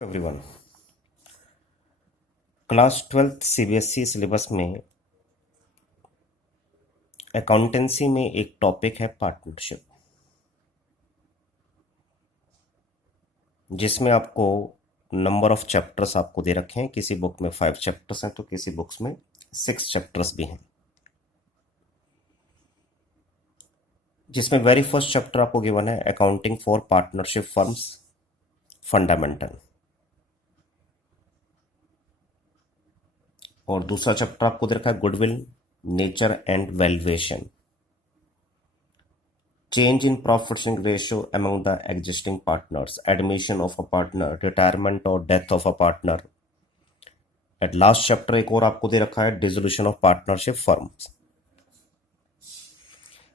Everyone, class 12th CBSE syllabus में accountancy में एक टॉपिक है पार्टनरशिप, जिसमें आपको नंबर ऑफ चैप्टर्स आपको दे रखे हैं। किसी बुक में 5 चैप्टर्स हैं तो किसी बुक्स में 6 चैप्टर्स भी हैं, जिसमें वेरी फर्स्ट चैप्टर आपको गिवन है accounting for partnership firms fundamental, और दूसरा चैप्टर आपको दे रखा है goodwill, nature and valuation, change in profit sharing ratio among the existing partners, admission of a partner, retirement or death of a partner. At last chapter एक और आपको दे रखा है डिसोल्यूशन ऑफ पार्टनरशिप फर्म्स।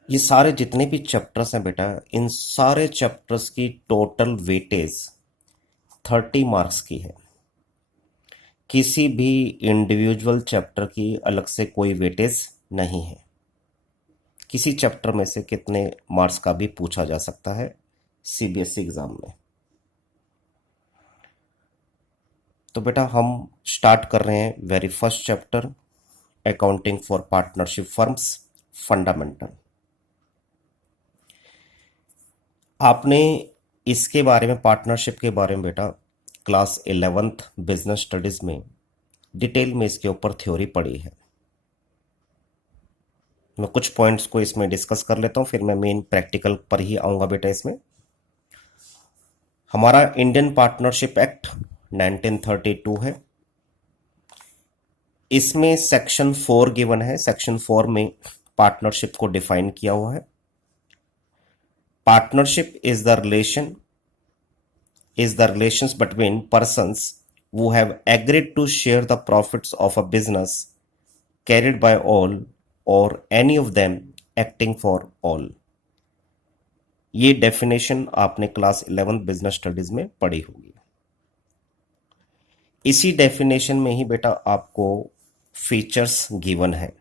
ये सारे जितने भी चैप्टर्स हैं बेटा, इन सारे चैप्टर्स की टोटल वेटेज 30 मार्क्स की है। किसी भी इंडिविजुअल चैप्टर की अलग से कोई वेटेज नहीं है। किसी चैप्टर में से कितने मार्क्स का भी पूछा जा सकता है सीबीएसई एग्जाम में। तो बेटा हम स्टार्ट कर रहे हैं very first chapter accounting for partnership firms fundamental. आपने इसके बारे में, पार्टनरशिप के बारे में बेटा क्लास 11th बिजनेस स्टडीज में डिटेल में इसके ऊपर थ्योरी पढ़ी है। मैं कुछ पॉइंट्स को इसमें डिस्कस कर लेता हूं, फिर मैं मेन प्रैक्टिकल पर ही आऊंगा बेटा। इसमें हमारा इंडियन पार्टनरशिप एक्ट 1932 है। इसमें सेक्शन 4 गिवन है। सेक्शन 4 में पार्टनरशिप को डिफाइन किया हुआ है। Partnership is the relations between persons who have agreed to share the profits of a business carried by all or any of them acting for all। ये definition आपने class 11th business studies में पढ़ी होगी। इसी definition में ही बेटा आपको features given है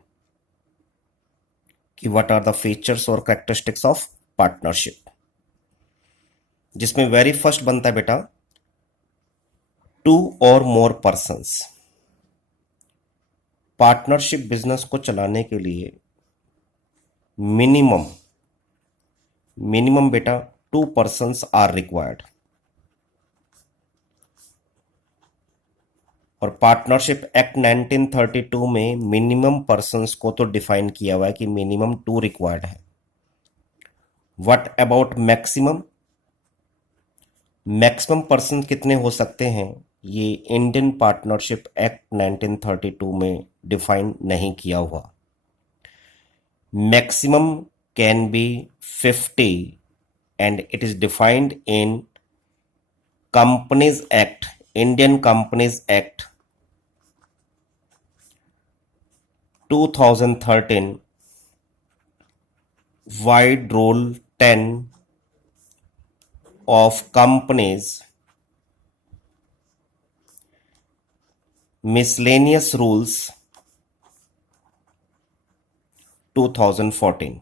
कि व्हाट आर द फीचर्स और कैरेक्टरिस्टिक्स ऑफ पार्टनरशिप, जिसमें वेरी फर्स्ट बनता है बेटा 2 और मोर पर्सन्स। पार्टनरशिप बिजनेस को चलाने के लिए मिनिमम बेटा 2 पर्सन्स आर रिक्वायर्ड। और पार्टनरशिप एक्ट 1932 में मिनिमम पर्सन्स को तो डिफाइन किया हुआ है कि मिनिमम 2 रिक्वायर्ड है। व्हाट अबाउट मैक्सिमम पर्सन कितने हो सकते हैं, ये इंडियन पार्टनरशिप एक्ट 1932 में डिफाइन नहीं किया हुआ। Maximum can be 50 and it is defined in companies act, Indian companies act 2013 wide rule 10 of companies miscellaneous rules 2014।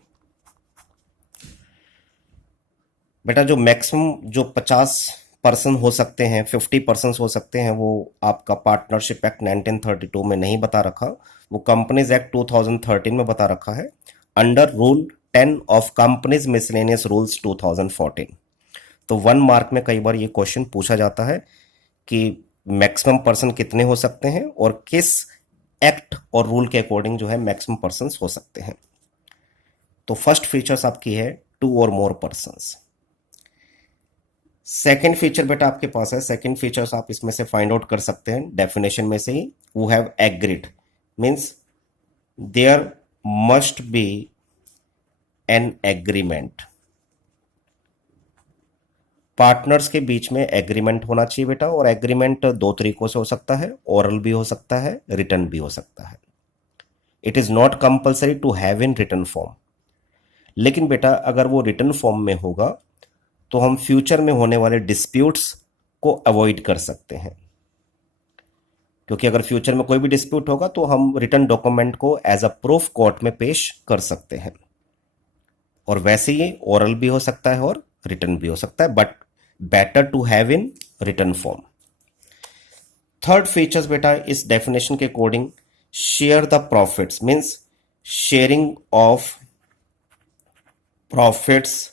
बेटा जो मैक्सिमम जो 50 पर्सन हो सकते हैं, 50 पर्सन हो सकते हैं, वो आपका पार्टनरशिप एक्ट 1932 में नहीं बता रखा, वो कंपनीज एक्ट 2013 में बता रखा है under rule 10 of companies miscellaneous rules 2014। तो 1 मार्क में कई बार ये क्वेश्चन पूछा जाता है कि मैक्सिमम पर्सन कितने हो सकते हैं और किस एक्ट और रूल के अकॉर्डिंग जो है मैक्सिमम पर्सन्स हो सकते हैं। तो फर्स्ट फीचर्स आपकी है 2 और मोर पर्सन्स। सेकेंड फीचर बेटा आपके पास है, सेकेंड फीचर्स आप इसमें से फाइंड आउट कर सकते हैं डेफिनेशन में से ही। Who have agreed means there must be an agreement. Partners के बीच में एग्रीमेंट होना चाहिए बेटा, और एग्रीमेंट 2 तरीकों से हो सकता है, ओरल भी हो सकता है, रिटन भी हो सकता है। It is not compulsory to have in written form. लेकिन बेटा अगर वो रिटन फॉर्म में होगा तो हम फ्यूचर में होने वाले डिस्प्यूट्स को अवॉइड कर सकते हैं, क्योंकि अगर फ्यूचर में कोई भी डिस्प्यूट होगा तो हम रिटन डॉक्यूमेंट को एज अ प्रूफ कोर्ट में पेश कर सकते हैं। और वैसे ही ओरल भी हो सकता है और रिटन भी हो सकता है, but better to have in written form. Third features बेटा इस डेफिनेशन के according share the profits means sharing of profits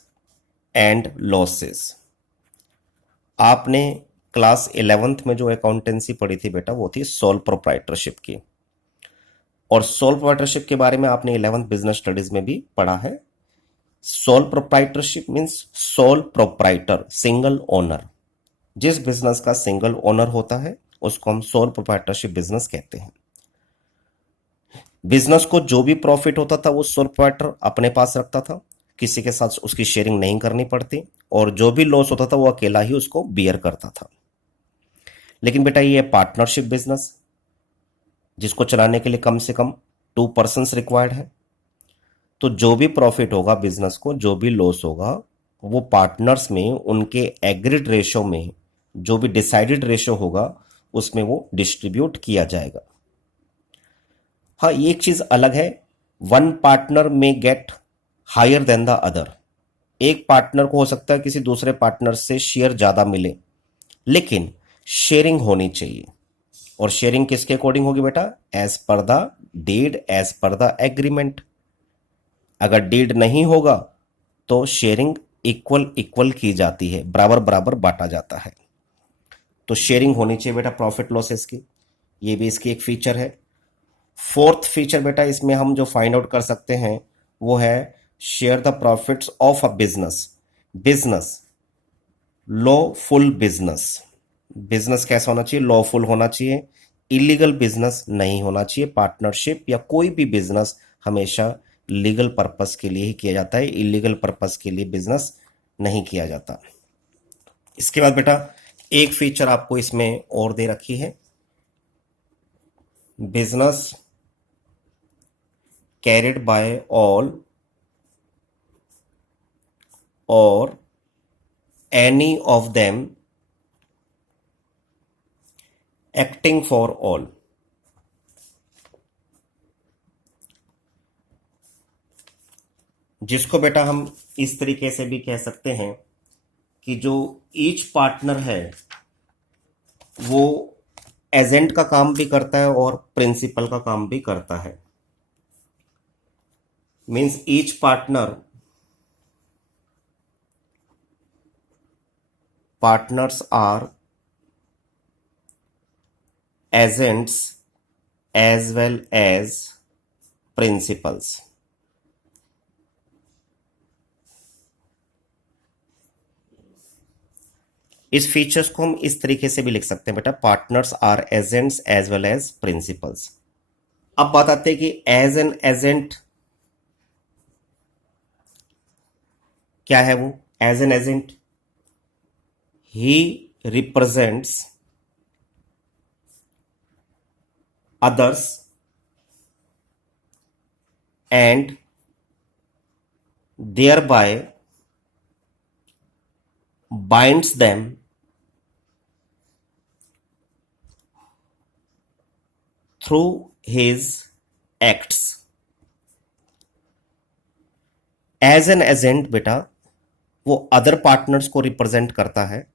and losses. आपने क्लास 11th में जो अकाउंटेंसी पढ़ी थी बेटा वो थी सोल प्रोप्राइटरशिप की, और सोल प्रोप्राइटरशिप के बारे में आपने 11th बिजनेस स्टडीज में भी पढ़ा है। Sole proprietorship means sole proprietor, single owner. जिस बिजनेस का सिंगल ओनर होता है उसको हम सोल प्रोप्राइटरशिप बिजनेस कहते हैं। बिजनेस को जो भी प्रॉफिट होता था वो सोल प्रोप्राइटर अपने पास रखता था, किसी के साथ उसकी शेयरिंग नहीं करनी पड़ती, और जो भी लॉस होता था वो अकेला ही उसको बियर करता था। लेकिन बेटा ये पार्टनरशिप बिजनेस जिसको चलाने के लिए कम से कम 2 पर्सन्स रिक्वायर्ड है, तो जो भी प्रॉफिट होगा बिजनेस को, जो भी लॉस होगा, वो पार्टनर्स में उनके एग्रीड रेशो में जो भी डिसाइडेड रेशो होगा उसमें वो डिस्ट्रीब्यूट किया जाएगा। हाँ, एक चीज अलग है, one partner may get higher than the other. एक पार्टनर को हो सकता है किसी दूसरे पार्टनर से शेयर ज्यादा मिले, लेकिन शेयरिंग होनी चाहिए। और शेयरिंग किसके अकॉर्डिंग होगी बेटा? As per the deed, as per the agreement. अगर डीड नहीं होगा तो शेयरिंग इक्वल इक्वल की जाती है, बराबर बराबर बांटा जाता है। तो शेयरिंग होनी चाहिए बेटा प्रॉफिट लॉसेस की, ये भी इसकी एक फीचर है। फोर्थ फीचर बेटा इसमें हम जो फाइंड आउट कर सकते हैं वो है share the profits of a business. Business lawful business, business कैसा होना चाहिए? लॉफुल होना चाहिए, इलीगल बिजनेस नहीं होना चाहिए। पार्टनरशिप या कोई भी बिजनेस हमेशा लीगल पर्पस के लिए ही किया जाता है, इलीगल पर्पस के लिए बिजनेस नहीं किया जाता। इसके बाद बेटा एक फीचर आपको इसमें और दे रखी है, बिजनेस कैरिड बाय ऑल और any of them acting for all. जिसको बेटा हम इस तरीके से भी कह सकते हैं कि जो ईच पार्टनर है वो एजेंट का काम भी करता है और प्रिंसिपल का काम भी करता है। Means each partners are agents as well as principals. इस फीचर्स को हम इस तरीके से भी लिख सकते हैं बेटा, partners are agents as well as principals. अब बात आती है कि एज एन एजेंट क्या है वो? As an agent he represents others and thereby binds them through his acts। As an agent बेटा वो अदर पार्टनर्स को रिप्रेजेंट करता है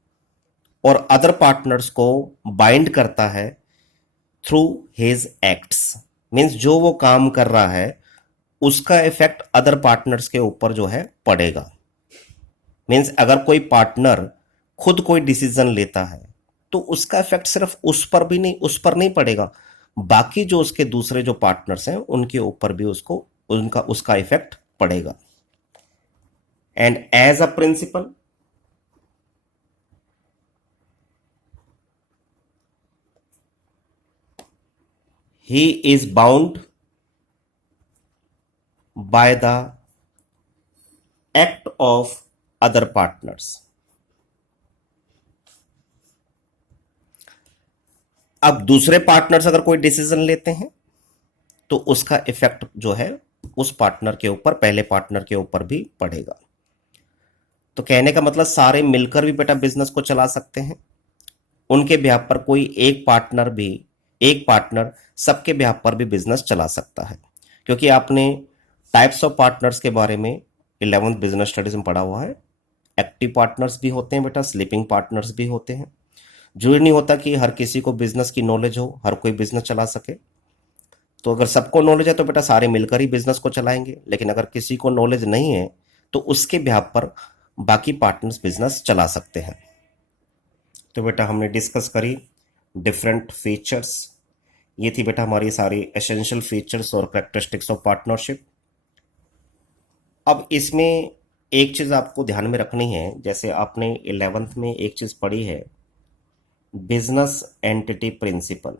और अदर पार्टनर्स को बाइंड करता है थ्रू हिज एक्ट्स। मीन्स जो वो काम कर रहा है उसका इफेक्ट अदर पार्टनर्स के ऊपर जो है पड़ेगा। मीन्स अगर कोई पार्टनर खुद कोई डिसीजन लेता है तो उसका इफेक्ट सिर्फ उस पर नहीं पड़ेगा, बाकी जो उसके दूसरे जो पार्टनर्स हैं उनके ऊपर भी उसका इफेक्ट पड़ेगा। And as a principal he is bound by the act of other partners। अब दूसरे पार्टनर्स अगर कोई डिसीजन लेते हैं तो उसका इफेक्ट जो है उस पार्टनर के ऊपर, पहले पार्टनर के ऊपर भी पड़ेगा। तो कहने का मतलब सारे मिलकर भी बेटा बिजनेस को चला सकते हैं, उनके बिहाफ पर कोई एक पार्टनर सबके बिहाफ पर भी बिजनेस चला सकता है। क्योंकि आपने टाइप्स ऑफ पार्टनर्स के बारे में 11th बिजनेस स्टडीज में पढ़ा हुआ है। एक्टिव पार्टनर्स भी होते हैं बेटा, स्लीपिंग पार्टनर्स भी होते हैं। जरूरी नहीं होता कि हर किसी को बिजनेस की नॉलेज हो, हर कोई बिजनेस चला सके। तो अगर सबको नॉलेज है तो बेटा सारे मिलकर ही बिजनेस को चलाएंगे, लेकिन अगर किसी को नॉलेज नहीं है तो उसके बिहाफ पर बाकी पार्टनर्स बिजनेस चला सकते हैं। तो बेटा हमने डिस्कस करी डिफरेंट फीचर्स। ये थी बेटा हमारी सारी एसेंशियल फीचर्स और कैरेक्टरिस्टिक्स ऑफ पार्टनरशिप। अब इसमें एक चीज आपको ध्यान में रखनी है, जैसे आपने 11th में एक चीज पढ़ी है, business entity principle.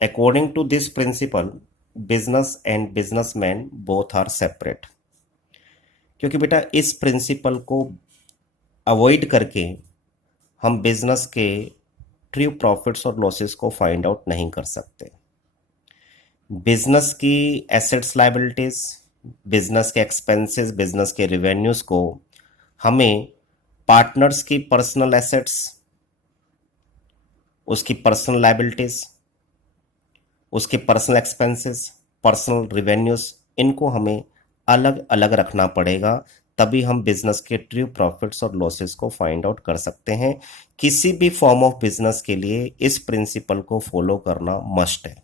According to this principle business and businessman both are separate. क्योंकि बेटा इस प्रिंसिपल को अवॉइड करके हम बिजनेस के ट्रू प्रॉफिट्स और लॉसेस को फाइंड आउट नहीं कर सकते। बिजनेस की एसेट्स लायबिलिटीज, बिजनेस के एक्सपेंसेस, बिजनेस के रेवेन्यूज को हमें पार्टनर्स की पर्सनल एसेट्स, उसकी पर्सनल लायबिलिटीज, उसके पर्सनल एक्सपेंसेस, पर्सनल रेवेन्यूज, इनको हमें अलग अलग रखना पड़ेगा, तभी हम बिजनेस के ट्रू प्रॉफिट्स और लॉसेस को फाइंड आउट कर सकते हैं। किसी भी फॉर्म ऑफ बिजनेस के लिए इस प्रिंसिपल को फॉलो करना मस्ट है,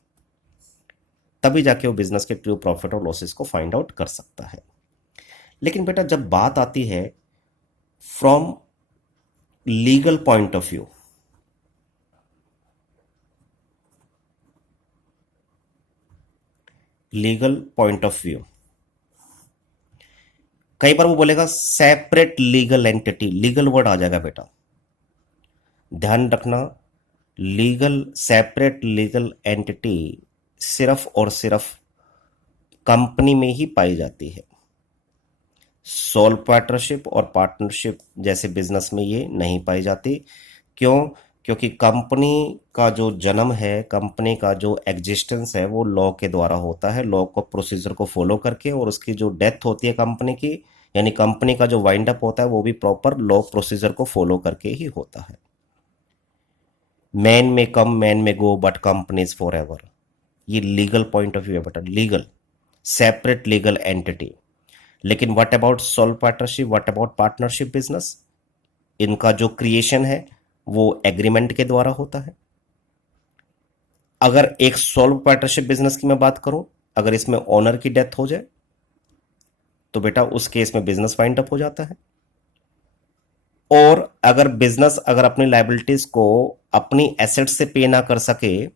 तभी जाके वो बिजनेस के ट्रू प्रॉफिट और लॉसेस को फाइंड आउट कर सकता है। लेकिन बेटा जब बात आती है from legal point of view, legal point of view, कई बार वो बोलेगा separate legal entity, legal word आ जाएगा बेटा, ध्यान रखना। लीगल सेपरेट लीगल एंटिटी सिर्फ और सिर्फ कंपनी में ही पाई जाती है। सोल पार्टनरशिप और पार्टनरशिप जैसे बिजनेस में ये नहीं पाई जाती। क्यों? क्योंकि कंपनी का जो जन्म है, कंपनी का जो एग्जिस्टेंस है, वो लॉ के द्वारा होता है, लॉ को प्रोसीजर को फॉलो करके, और उसकी जो डेथ होती है कंपनी की, यानी कंपनी का जो वाइंड अप होता है, वो भी प्रॉपर लॉ प्रोसीजर को फॉलो करके ही होता है। Man may come man may go but companies forever, ये लीगल पॉइंट ऑफ व्यू है बेटा, लीगल सेपरेट लीगल एंटिटी। लेकिन what about sole partnership, what about partnership business, इनका जो क्रिएशन है वो एग्रीमेंट के द्वारा होता है। अगर एक सोल पार्टनरशिप बिजनेस की मैं बात करूं, अगर इसमें ओनर की डेथ हो जाए तो बेटा उस केस में बिजनेस वाइंड अप हो जाता है। और अगर बिजनेस अगर अपनी लायबिलिटीज को अपनी एसेट से पे ना कर सके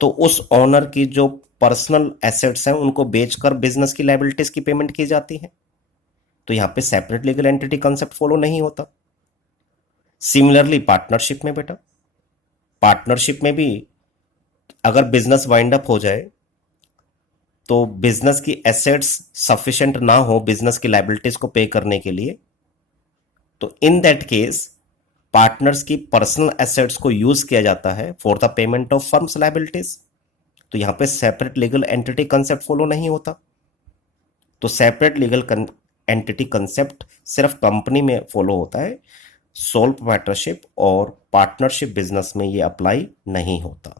तो उस ओनर की जो पर्सनल एसेट्स हैं उनको बेचकर बिजनेस की लायबिलिटीज की पेमेंट की जाती है। तो यहां पे separate legal entity concept follow नहीं होता। सिमिलरली पार्टनरशिप में बेटा, पार्टनरशिप में भी अगर बिजनेस वाइंड अप हो जाए तो बिजनेस की एसेट्स सफिशिएंट ना हो बिजनेस की लायबिलिटीज को पे करने के लिए, तो इन दैट केस पार्टनर्स की पर्सनल एसेट्स को यूज किया जाता है for the payment of firms liabilities. तो यहां पे separate legal entity concept follow नहीं होता। तो सेपरेट लीगल एंटिटी कंसेप्ट सिर्फ कंपनी में फॉलो होता है, सोल पार्टनरशिप और पार्टनरशिप बिजनेस में ये अप्लाई नहीं होता।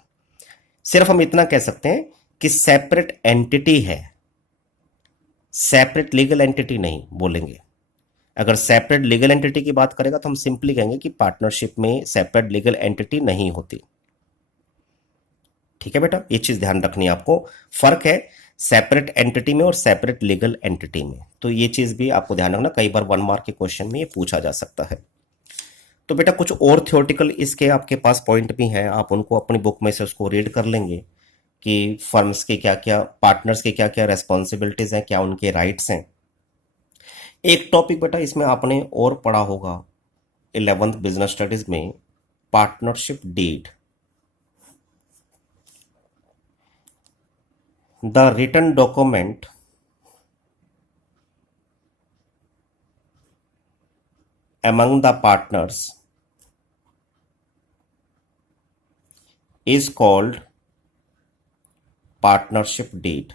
सिर्फ हम इतना कह सकते हैं कि सेपरेट एंटिटी है, सेपरेट लीगल एंटिटी नहीं बोलेंगे। अगर सेपरेट लीगल एंटिटी की बात करेगा तो हम सिंपली कहेंगे कि पार्टनरशिप में सेपरेट लीगल एंटिटी नहीं होती। ठीक है बेटा, ये चीज ध्यान रखनी है आपको, फर्क है सेपरेट एंटिटी में और सेपरेट लीगल एंटिटी में। तो ये चीज भी आपको ध्यान रखना, कई बार 1 मार्क के क्वेश्चन में ये पूछा जा सकता है। तो बेटा कुछ और थ्योरेटिकल इसके आपके पास पॉइंट भी हैं, आप उनको अपनी बुक में से उसको रीड कर लेंगे कि फर्म्स के क्या क्या, पार्टनर्स के क्या क्या रेस्पॉन्सिबिलिटीज हैं, क्या उनके राइट्स हैं। एक टॉपिक बेटा इसमें आपने और पढ़ा होगा 11th बिजनेस स्टडीज में, partnership deed. The written document among the partners is called partnership deed।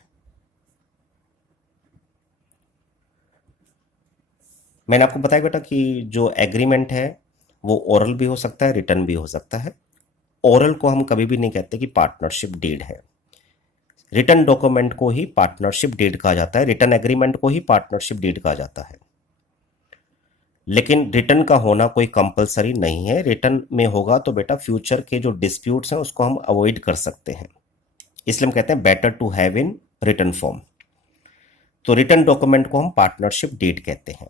मैंने आपको बताया बेटा कि जो एग्रीमेंट है वो ओरल भी हो सकता है, रिटन भी हो सकता है। ओरल को हम कभी भी नहीं कहते कि पार्टनरशिप डीड है, रिटन डॉक्यूमेंट को ही पार्टनरशिप डीड कहा जाता है, रिटन एग्रीमेंट को ही पार्टनरशिप डीड कहा जाता है। लेकिन रिटर्न का होना कोई कंपलसरी नहीं है। रिटर्न में होगा तो बेटा फ्यूचर के जो डिस्प्यूट्स हैं उसको हम अवॉइड कर सकते हैं, इसलिए हम कहते हैं better to have in return form. तो रिटर्न डॉक्यूमेंट को हम पार्टनरशिप डीड कहते हैं।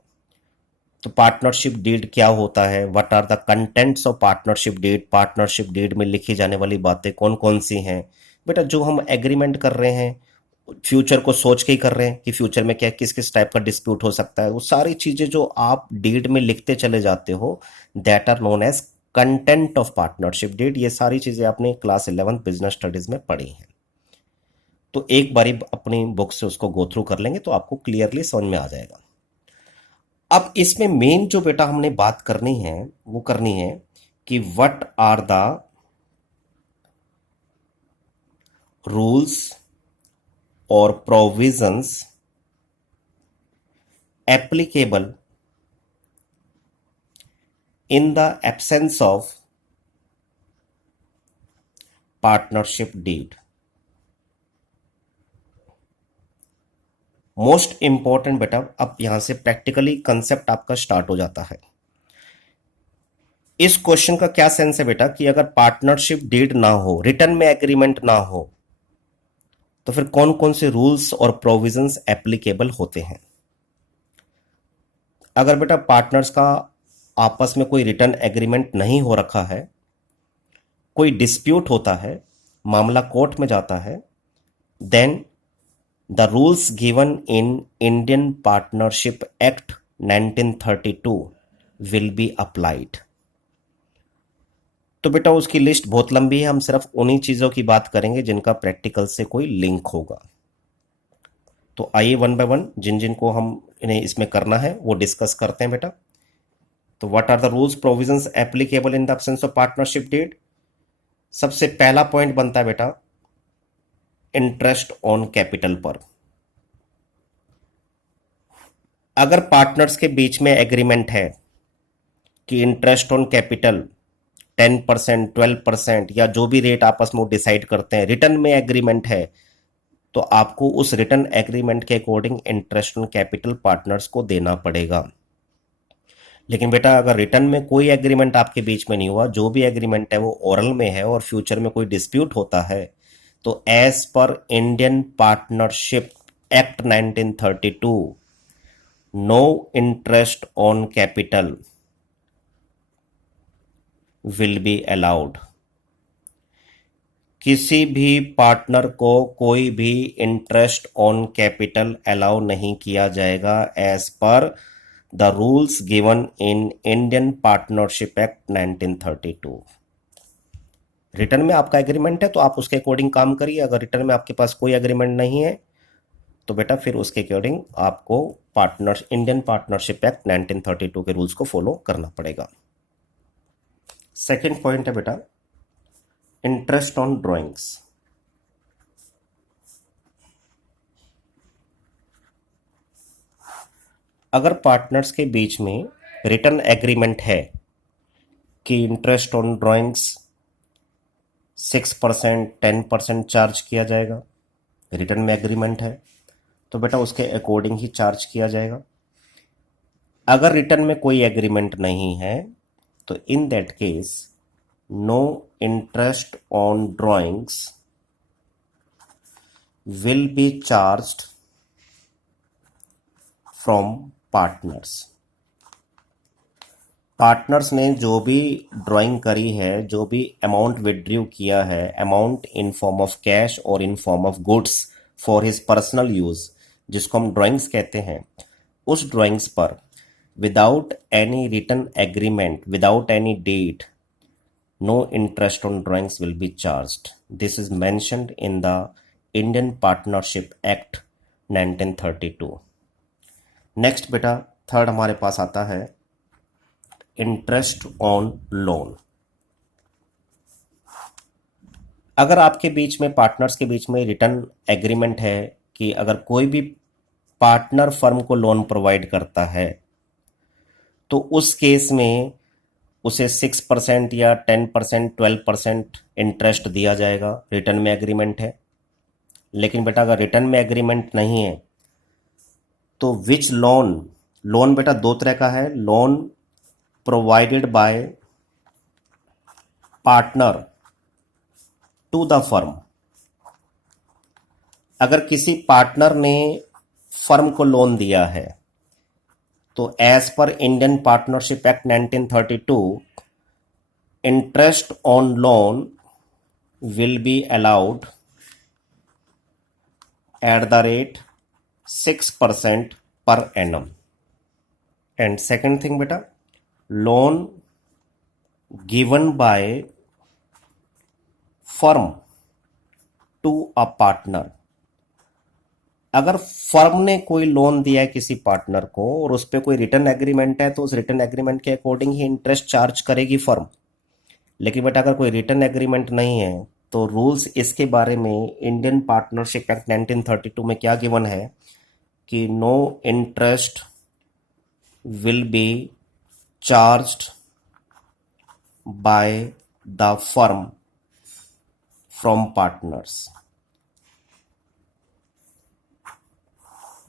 तो पार्टनरशिप डीड क्या होता है, what are the contents of partnership deed, partnership deed में लिखी जाने वाली बातें कौन कौन सी हैं। बेटा जो हम एग्रीमेंट कर रहे हैं फ्यूचर को सोच के ही कर रहे हैं कि फ्यूचर में क्या किस किस टाइप का डिस्प्यूट हो सकता है, वो सारी चीजें जो आप डीड में लिखते चले जाते हो that are known as content of partnership deed. ये सारी चीजें आपने क्लास 11 बिजनेस स्टडीज में पढ़ी हैं। तो एक बारी अपनी बुक से उसको गो थ्रू कर लेंगे तो आपको क्लियरली समझ में आ जाएगा। अब इसमें मेन जो बेटा हमने बात करनी है वो करनी है कि व्हाट आर द रूल्स और provisions applicable in the absence of partnership deed। Most important बेटा, अब यहां से प्रैक्टिकली कंसेप्ट आपका स्टार्ट हो जाता है। इस क्वेश्चन का क्या सेंस है बेटा कि अगर पार्टनरशिप डीड ना हो, रिटर्न में एग्रीमेंट ना हो, तो फिर कौन कौन से रूल्स और प्रोविजंस एप्लीकेबल होते हैं। अगर बेटा पार्टनर्स का आपस में कोई रिटर्न एग्रीमेंट नहीं हो रखा है, कोई डिस्प्यूट होता है, मामला कोर्ट में जाता है, then the rules given in Indian partnership act 1932 will be applied. तो बेटा उसकी लिस्ट बहुत लंबी है, हम सिर्फ उन्हीं चीजों की बात करेंगे जिनका प्रैक्टिकल से कोई लिंक होगा। तो आइए वन बाय वन जिन जिन को हम इन्हें इसमें करना है वो डिस्कस करते हैं बेटा। तो what are the rules provisions applicable in the absence of partnership deed. सबसे पहला पॉइंट बनता है बेटा इंटरेस्ट ऑन कैपिटल पर। अगर पार्टनर्स के बीच में एग्रीमेंट है कि इंटरेस्ट ऑन कैपिटल 10%, 12% या जो भी रेट आपस में डिसाइड करते हैं, रिटर्न में एग्रीमेंट है, तो आपको उस रिटर्न एग्रीमेंट के according interest on capital partners को देना पड़ेगा। लेकिन बेटा अगर रिटर्न में कोई एग्रीमेंट आपके बीच में नहीं हुआ, जो भी एग्रीमेंट है वो ओरल में है और फ्यूचर में कोई डिस्प्यूट होता है, तो एज पर Indian partnership act 1932 no interest on capital will be allowed. किसी भी पार्टनर को कोई भी इंटरेस्ट ऑन कैपिटल अलाउ नहीं किया जाएगा as per the rules given in Indian partnership act 1932। Return में आपका एग्रीमेंट है तो आप उसके अकॉर्डिंग काम करिए। अगर रिटर्न में आपके पास कोई एग्रीमेंट नहीं है तो बेटा फिर उसके अकॉर्डिंग आपको इंडियन पार्टनरशिप एक्ट 1932 के रूल्स को फॉलो करना पड़ेगा। सेकेंड पॉइंट है बेटा इंटरेस्ट ऑन ड्राइंग्स। अगर पार्टनर्स के बीच में रिटर्न एग्रीमेंट है कि इंटरेस्ट ऑन ड्राइंग्स 6%, 10% चार्ज किया जाएगा, रिटर्न में एग्रीमेंट है तो बेटा उसके अकॉर्डिंग ही चार्ज किया जाएगा। अगर रिटर्न में कोई एग्रीमेंट नहीं है तो in that case no interest on drawings will be charged from partners. Partners ने जो भी ड्राइंग करी है, जो भी अमाउंट विड्रू किया है, amount in form of cash और in form of goods for his personal use, जिसको हम ड्राइंग्स कहते हैं, उस ड्राइंग्स पर without any written agreement, without any date, no interest on drawings will be charged. This is mentioned in the Indian Partnership Act 1932। Next बेटा third हमारे पास आता है इंटरेस्ट ऑन लोन। अगर आपके बीच में पार्टनर्स के बीच में रिटर्न एग्रीमेंट है कि अगर कोई भी पार्टनर फर्म को लोन प्रोवाइड करता है तो उस केस में उसे 6% या 10%, 12% इंटरेस्ट दिया जाएगा, रिटर्न में एग्रीमेंट है। लेकिन बेटा अगर रिटर्न में एग्रीमेंट नहीं है तो विच लोन लोन बेटा दो तरह का है, loan provided by partner to the firm. अगर किसी पार्टनर ने फर्म को लोन दिया है तो एज पर Indian partnership act 1932 interest on loan will be allowed at the rate 6% per annum. And second thing beta, loan given by firm to a partner। अगर firm ने कोई लोन दिया है किसी पार्टनर को और उस पर कोई रिटर्न एग्रीमेंट है तो उस रिटर्न एग्रीमेंट के अकॉर्डिंग ही इंटरेस्ट चार्ज करेगी फर्म। लेकिन बेटा अगर कोई रिटर्न एग्रीमेंट नहीं है तो रूल्स इसके बारे में इंडियन पार्टनरशिप एक्ट 1932 में क्या गिवन है कि no interest will be charged by the firm from partners.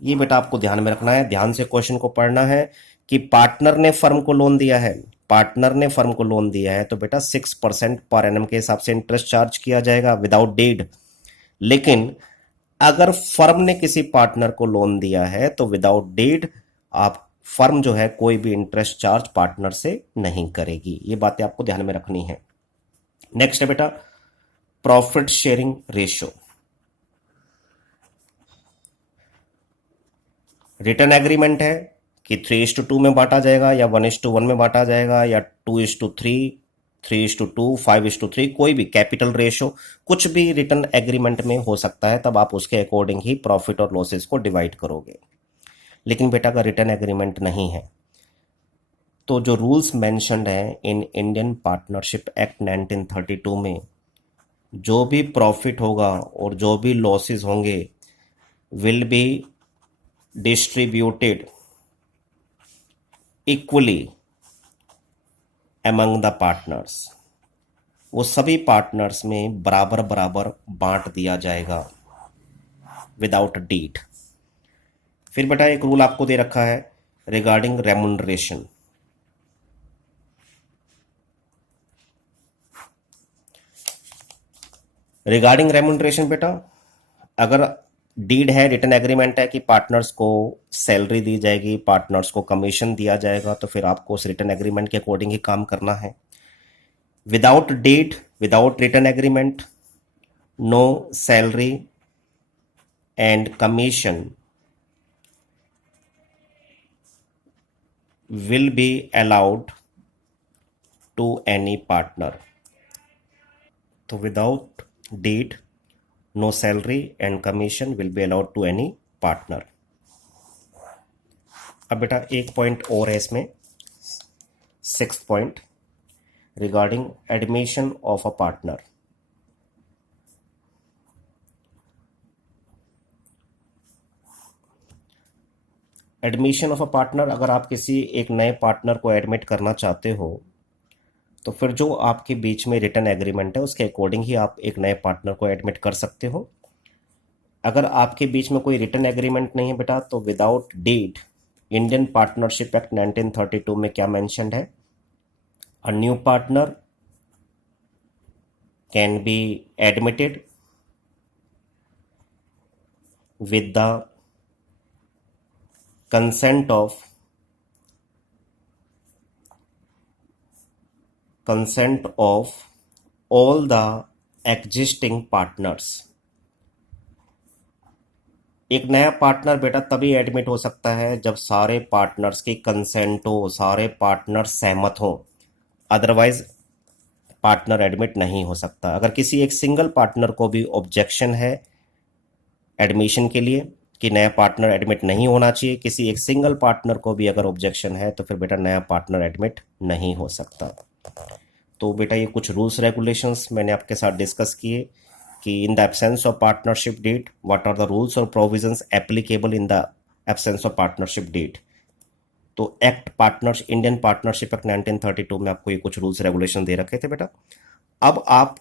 ये बेटा आपको ध्यान में रखना है, ध्यान से क्वेश्चन को पढ़ना है कि पार्टनर ने फर्म को लोन दिया है, पार्टनर ने फर्म को लोन दिया है तो बेटा 6% पर एनम के हिसाब से इंटरेस्ट चार्ज किया जाएगा विदाउट डीड। लेकिन अगर फर्म ने किसी पार्टनर को लोन दिया है तो विदाउट डीड आप फर्म जो है कोई भी इंटरेस्ट चार्ज पार्टनर से नहीं करेगी। ये बातें आपको ध्यान में रखनी है। नेक्स्ट है बेटा profit sharing ratio. Return agreement है कि 3:2 में बांटा जाएगा या 1:1 में बांटा जाएगा या 2:3, 3:2, 5:3, कोई भी कैपिटल रेशो कुछ भी रिटर्न एग्रीमेंट में हो सकता है, तब आप उसके अकॉर्डिंग ही प्रॉफिट और लॉसेस को डिवाइड करोगे। लेकिन बेटा का रिटर्न एग्रीमेंट नहीं है तो जो रूल्स मेंशन्ड हैं इन इंडियन पार्टनरशिप एक्ट 1932 में जो भी प्रॉफिट होगा और जो भी लॉसेस होंगे will be distributed equally among the partners. वो सभी पार्टनर्स में बराबर बराबर बांट दिया जाएगा विदाउट डीड। फिर बेटा एक रूल आपको दे रखा है रिगार्डिंग रेमुनरेशन। रिगार्डिंग रेमुनरेशन बेटा अगर डीड है, रिटर्न एग्रीमेंट है कि पार्टनर्स को सैलरी दी जाएगी, पार्टनर्स को कमीशन दिया जाएगा, तो फिर आपको उस रिटर्न एग्रीमेंट के अकॉर्डिंग ही काम करना है। Without deed, without written agreement, no salary and commission will be allowed to any partner। तो without deed, no salary and commission will be allowed to any partner। अब बेटा एक पॉइंट और है इसमें, 6th point regarding admission of a partner. Admission of a partner, अगर आप किसी एक नए पार्टनर को एडमिट करना चाहते हो तो फिर जो आपके बीच में रिटर्न एग्रीमेंट है उसके अकॉर्डिंग ही आप एक नए पार्टनर को एडमिट कर सकते हो। अगर आपके बीच में कोई रिटर्न एग्रीमेंट नहीं है बेटा तो without deed Indian partnership act 1932 में क्या मेंशन्ड है, a new partner can be admitted with the consent of all the existing partners। एक नया पार्टनर बेटा तभी एडमिट हो सकता है जब सारे पार्टनर्स की कंसेंट हो, सारे पार्टनर सहमत हो, अदरवाइज पार्टनर एडमिट नहीं हो सकता। अगर किसी एक सिंगल पार्टनर को भी ऑब्जेक्शन है एडमिशन के लिए कि नया पार्टनर एडमिट नहीं होना चाहिए, किसी एक सिंगल पार्टनर को भी अगर ऑब्जेक्शन है तो फिर बेटा नया पार्टनर एडमिट नहीं हो सकता। तो बेटा ये कुछ रूल्स रेगुलेशंस मैंने आपके साथ डिस्कस किए कि in the absence of partnership deed what are the rules और provisions applicable in the absence of partnership deed. तो act partners Indian partnership act 1932 में आपको ये कुछ रूल्स रेगुलेशन दे रखे थे बेटा। अब आप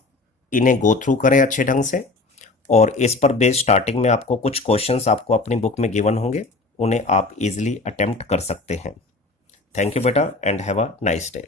इन्हें गो थ्रू करें अच्छे ढंग से और इस पर बेस्ड स्टार्टिंग में आपको कुछ क्वेश्चंस आपको अपनी बुक में गिवन होंगे उन्हें आप इजीली अटेम्प्ट कर सकते हैं। थैंक यू बेटा and have a nice day.